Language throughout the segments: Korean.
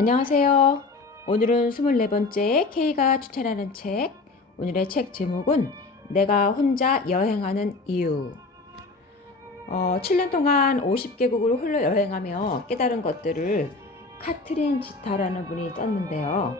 안녕하세요. 오늘은 24번째 K가 추천하는 책. 오늘의 책 제목은 내가 혼자 여행하는 이유. 7년 동안 50개국을 홀로 여행하며 깨달은 것들을 카트린 지타라는 분이 썼는데요.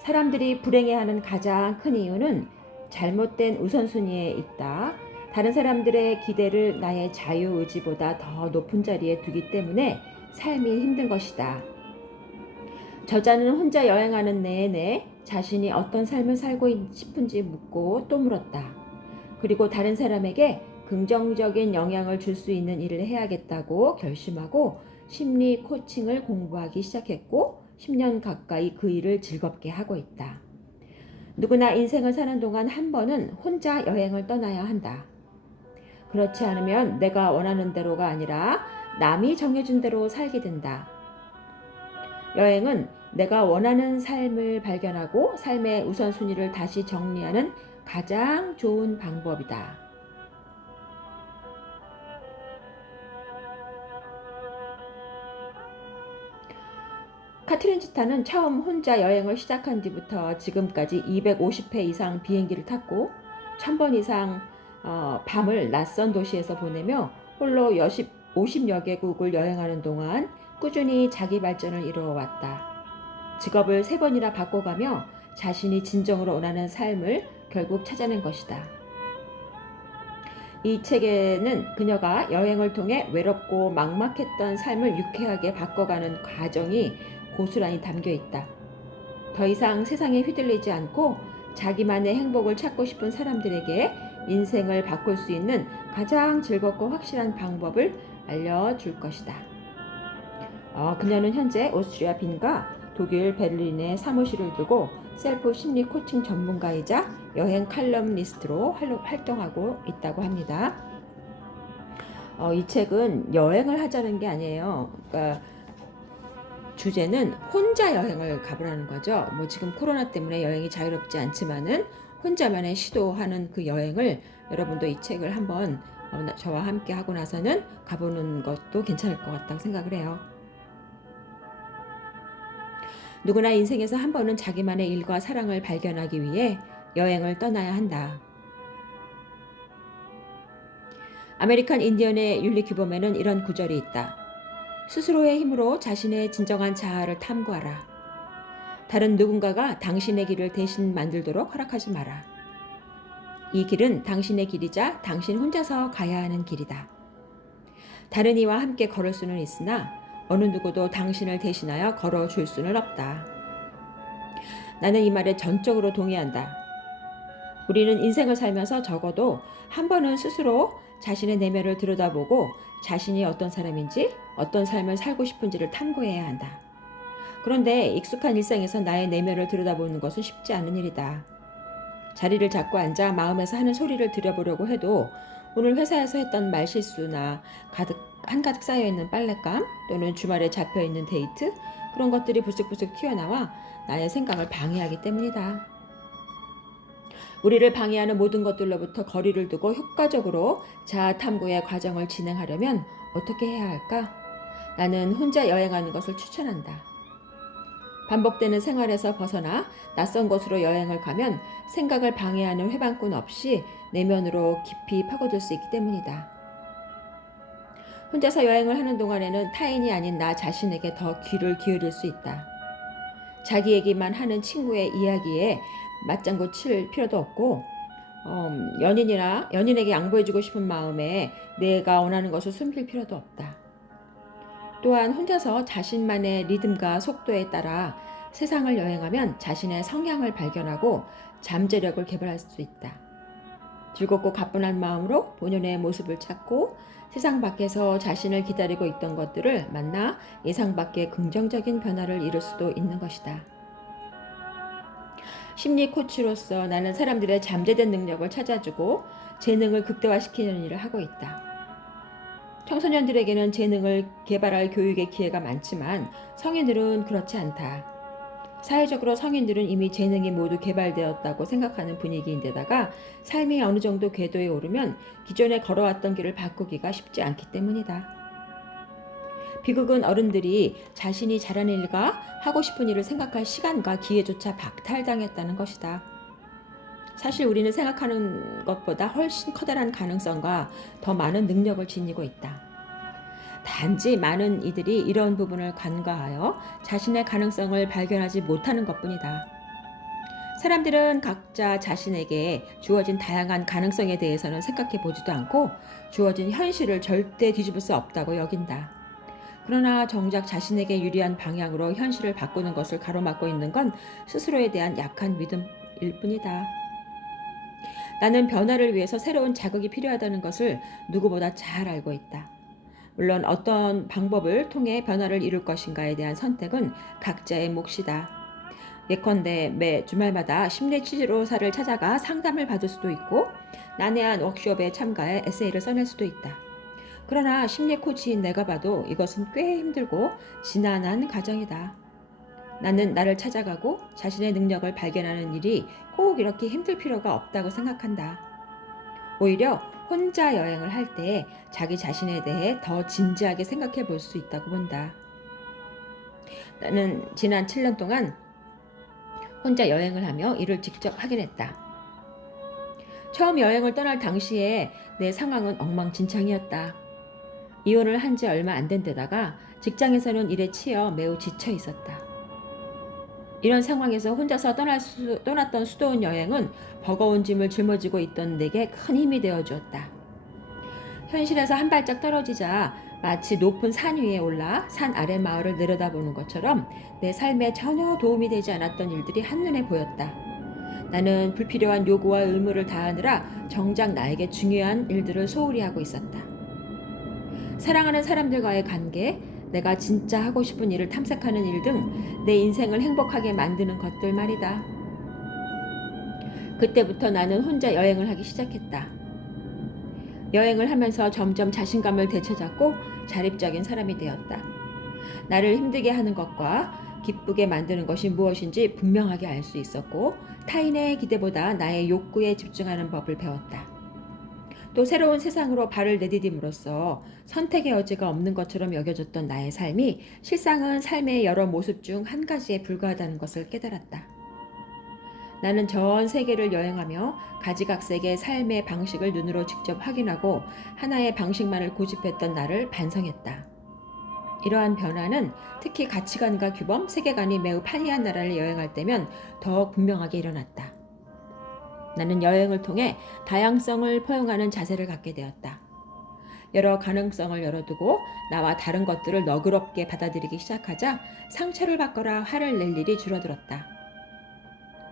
사람들이 불행해하는 가장 큰 이유는 잘못된 우선순위에 있다. 다른 사람들의 기대를 나의 자유의지보다 더 높은 자리에 두기 때문에 삶이 힘든 것이다. 저자는 혼자 여행하는 내내 자신이 어떤 삶을 살고 싶은지 묻고 또 물었다. 그리고 다른 사람에게 긍정적인 영향을 줄 수 있는 일을 해야겠다고 결심하고 심리 코칭을 공부하기 시작했고 10년 가까이 그 일을 즐겁게 하고 있다. 누구나 인생을 사는 동안 한 번은 혼자 여행을 떠나야 한다. 그렇지 않으면 내가 원하는 대로가 아니라 남이 정해준 대로 살게 된다. 여행은 내가 원하는 삶을 발견하고 삶의 우선순위를 다시 정리하는 가장 좋은 방법이다. 카트린 지타는 처음 혼자 여행을 시작한 뒤부터 지금까지 250회 이상 비행기를 탔고 1000번 이상 밤을 낯선 도시에서 보내며 홀로 50여 개국을 여행하는 동안 꾸준히 자기 발전을 이루어왔다. 직업을 3번이나 바꿔가며 자신이 진정으로 원하는 삶을 결국 찾아낸 것이다. 이 책에는 그녀가 여행을 통해 외롭고 막막했던 삶을 유쾌하게 바꿔가는 과정이 고스란히 담겨 있다. 더 이상 세상에 휘둘리지 않고 자기만의 행복을 찾고 싶은 사람들에게 인생을 바꿀 수 있는 가장 즐겁고 확실한 방법을 알려줄 것이다. 그녀는 현재 오스트리아 빈과 독일 베를린에 사무실을 두고 셀프 심리 코칭 전문가이자 여행 칼럼니스트로 활동하고 있다고 합니다. 이 책은 여행을 하자는 게 아니에요. 그러니까 주제는 혼자 여행을 가보라는 거죠. 뭐 지금 코로나 때문에 여행이 자유롭지 않지만은 혼자만의 시도하는 그 여행을 여러분도 이 책을 한번 저와 함께 하고 나서는 가보는 것도 괜찮을 것 같다고 생각을 해요. 누구나 인생에서 한 번은 자기만의 일과 사랑을 발견하기 위해 여행을 떠나야 한다. 아메리칸 인디언의 율리 규범에는 이런 구절이 있다. 스스로의 힘으로 자신의 진정한 자아를 탐구하라. 다른 누군가가 당신의 길을 대신 만들도록 허락하지 마라. 이 길은 당신의 길이자 당신 혼자서 가야 하는 길이다. 다른 이와 함께 걸을 수는 있으나 어느 누구도 당신을 대신하여 걸어줄 수는 없다. 나는 이 말에 전적으로 동의한다. 우리는 인생을 살면서 적어도 한 번은 스스로 자신의 내면을 들여다보고 자신이 어떤 사람인지 어떤 삶을 살고 싶은지를 탐구해야 한다. 그런데 익숙한 일상에서 나의 내면을 들여다보는 것은 쉽지 않은 일이다. 자리를 잡고 앉아 마음에서 하는 소리를 들여보려고 해도 오늘 회사에서 했던 말실수나 한가득 쌓여있는 빨랫감 또는 주말에 잡혀있는 데이트 그런 것들이 부쩍부쩍 튀어나와 나의 생각을 방해하기 때문이다. 우리를 방해하는 모든 것들로부터 거리를 두고 효과적으로 자아 탐구의 과정을 진행하려면 어떻게 해야 할까? 나는 혼자 여행하는 것을 추천한다. 반복되는 생활에서 벗어나 낯선 곳으로 여행을 가면 생각을 방해하는 회방꾼 없이 내면으로 깊이 파고들 수 있기 때문이다. 혼자서 여행을 하는 동안에는 타인이 아닌 나 자신에게 더 귀를 기울일 수 있다. 자기 얘기만 하는 친구의 이야기에 맞장구 칠 필요도 없고 연인에게 양보해주고 싶은 마음에 내가 원하는 것을 숨길 필요도 없다. 또한 혼자서 자신만의 리듬과 속도에 따라 세상을 여행하면 자신의 성향을 발견하고 잠재력을 개발할 수 있다. 즐겁고 가뿐한 마음으로 본연의 모습을 찾고 세상 밖에서 자신을 기다리고 있던 것들을 만나 예상 밖의 긍정적인 변화를 이룰 수도 있는 것이다. 심리 코치로서 나는 사람들의 잠재된 능력을 찾아주고 재능을 극대화시키는 일을 하고 있다. 청소년들에게는 재능을 개발할 교육의 기회가 많지만 성인들은 그렇지 않다. 사회적으로 성인들은 이미 재능이 모두 개발되었다고 생각하는 분위기인데다가 삶이 어느 정도 궤도에 오르면 기존에 걸어왔던 길을 바꾸기가 쉽지 않기 때문이다. 비극은 어른들이 자신이 잘하는 일과 하고 싶은 일을 생각할 시간과 기회조차 박탈당했다는 것이다. 사실 우리는 생각하는 것보다 훨씬 커다란 가능성과 더 많은 능력을 지니고 있다. 단지 많은 이들이 이런 부분을 간과하여 자신의 가능성을 발견하지 못하는 것뿐이다. 사람들은 각자 자신에게 주어진 다양한 가능성에 대해서는 생각해 보지도 않고 주어진 현실을 절대 뒤집을 수 없다고 여긴다. 그러나 정작 자신에게 유리한 방향으로 현실을 바꾸는 것을 가로막고 있는 건 스스로에 대한 약한 믿음일 뿐이다. 나는 변화를 위해서 새로운 자극이 필요하다는 것을 누구보다 잘 알고 있다. 물론 어떤 방법을 통해 변화를 이룰 것인가에 대한 선택은 각자의 몫이다. 예컨대 매 주말마다 심리 치료사를 찾아가 상담을 받을 수도 있고 난해한 워크숍에 참가해 에세이를 써낼 수도 있다. 그러나 심리 코치인 내가 봐도 이것은 꽤 힘들고 지난한 과정이다. 나는 나를 찾아가고 자신의 능력을 발견하는 일이 꼭 이렇게 힘들 필요가 없다고 생각한다. 오히려 혼자 여행을 할 때 자기 자신에 대해 더 진지하게 생각해 볼 수 있다고 본다. 나는 지난 7년 동안 혼자 여행을 하며 이를 직접 확인했다. 처음 여행을 떠날 당시에 내 상황은 엉망진창이었다. 이혼을 한 지 얼마 안 된 데다가 직장에서는 일에 치여 매우 지쳐 있었다. 이런 상황에서 혼자서 떠났던 수도원 여행은 버거운 짐을 짊어지고 있던 내게 큰 힘이 되어 주었다. 현실에서 한 발짝 떨어지자 마치 높은 산 위에 올라 산 아래 마을을 내려다보는 것처럼 내 삶에 전혀 도움이 되지 않았던 일들이 한눈에 보였다. 나는 불필요한 요구와 의무를 다하느라 정작 나에게 중요한 일들을 소홀히 하고 있었다. 사랑하는 사람들과의 관계, 내가 진짜 하고 싶은 일을 탐색하는 일 등 내 인생을 행복하게 만드는 것들 말이다. 그때부터 나는 혼자 여행을 하기 시작했다. 여행을 하면서 점점 자신감을 되찾았고 자립적인 사람이 되었다. 나를 힘들게 하는 것과 기쁘게 만드는 것이 무엇인지 분명하게 알 수 있었고 타인의 기대보다 나의 욕구에 집중하는 법을 배웠다. 또 새로운 세상으로 발을 내디딤으로써 선택의 여지가 없는 것처럼 여겨졌던 나의 삶이 실상은 삶의 여러 모습 중 한 가지에 불과하다는 것을 깨달았다. 나는 전 세계를 여행하며 가지각색의 삶의 방식을 눈으로 직접 확인하고 하나의 방식만을 고집했던 나를 반성했다. 이러한 변화는 특히 가치관과 규범, 세계관이 매우 판이한 나라를 여행할 때면 더욱 분명하게 일어났다. 나는 여행을 통해 다양성을 포용하는 자세를 갖게 되었다. 여러 가능성을 열어두고 나와 다른 것들을 너그럽게 받아들이기 시작하자 상처를 받거나 화를 낼 일이 줄어들었다.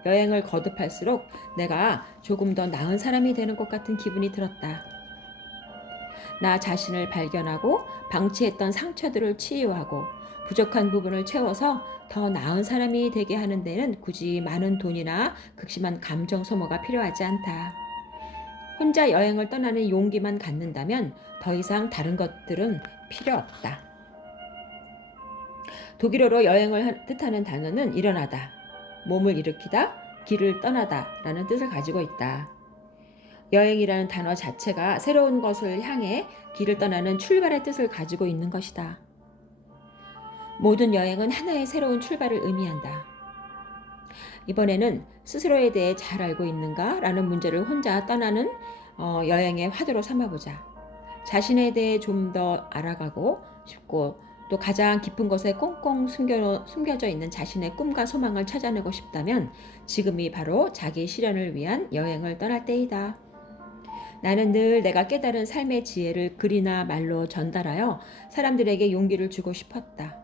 여행을 거듭할수록 내가 조금 더 나은 사람이 되는 것 같은 기분이 들었다. 나 자신을 발견하고 방치했던 상처들을 치유하고 부족한 부분을 채워서 더 나은 사람이 되게 하는 데는 굳이 많은 돈이나 극심한 감정 소모가 필요하지 않다. 혼자 여행을 떠나는 용기만 갖는다면 더 이상 다른 것들은 필요 없다. 독일어로 여행을 뜻하는 단어는 일어나다, 몸을 일으키다, 길을 떠나다 라는 뜻을 가지고 있다. 여행이라는 단어 자체가 새로운 것을 향해 길을 떠나는 출발의 뜻을 가지고 있는 것이다. 모든 여행은 하나의 새로운 출발을 의미한다. 이번에는 스스로에 대해 잘 알고 있는가? 라는 문제를 혼자 떠나는 여행의 화두로 삼아보자. 자신에 대해 좀 더 알아가고 싶고 또 가장 깊은 곳에 꽁꽁 숨겨져 있는 자신의 꿈과 소망을 찾아내고 싶다면 지금이 바로 자기 실현을 위한 여행을 떠날 때이다. 나는 늘 내가 깨달은 삶의 지혜를 글이나 말로 전달하여 사람들에게 용기를 주고 싶었다.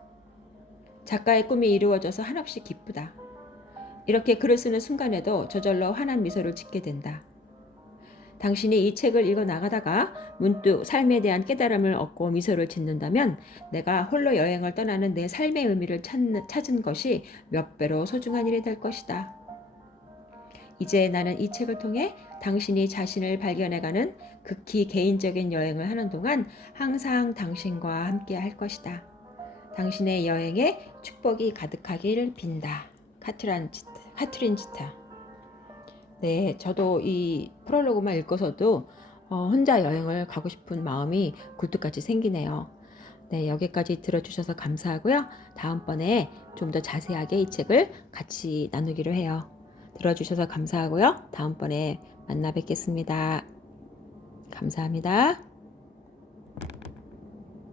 작가의 꿈이 이루어져서 한없이 기쁘다. 이렇게 글을 쓰는 순간에도 저절로 환한 미소를 짓게 된다. 당신이 이 책을 읽어 나가다가 문득 삶에 대한 깨달음을 얻고 미소를 짓는다면 내가 홀로 여행을 떠나는 내 삶의 의미를 찾은 것이 몇 배로 소중한 일이 될 것이다. 이제 나는 이 책을 통해 당신이 자신을 발견해가는 극히 개인적인 여행을 하는 동안 항상 당신과 함께 할 것이다. 당신의 여행에 축복이 가득하길 빈다. 카트린 지타. 네, 저도 이 프롤로그만 읽고서도 혼자 여행을 가고 싶은 마음이 굴뚝같이 생기네요. 네, 여기까지 들어주셔서 감사하고요. 다음번에 좀 더 자세하게 이 책을 같이 나누기로 해요. 들어주셔서 감사하고요. 다음번에 만나 뵙겠습니다. 감사합니다.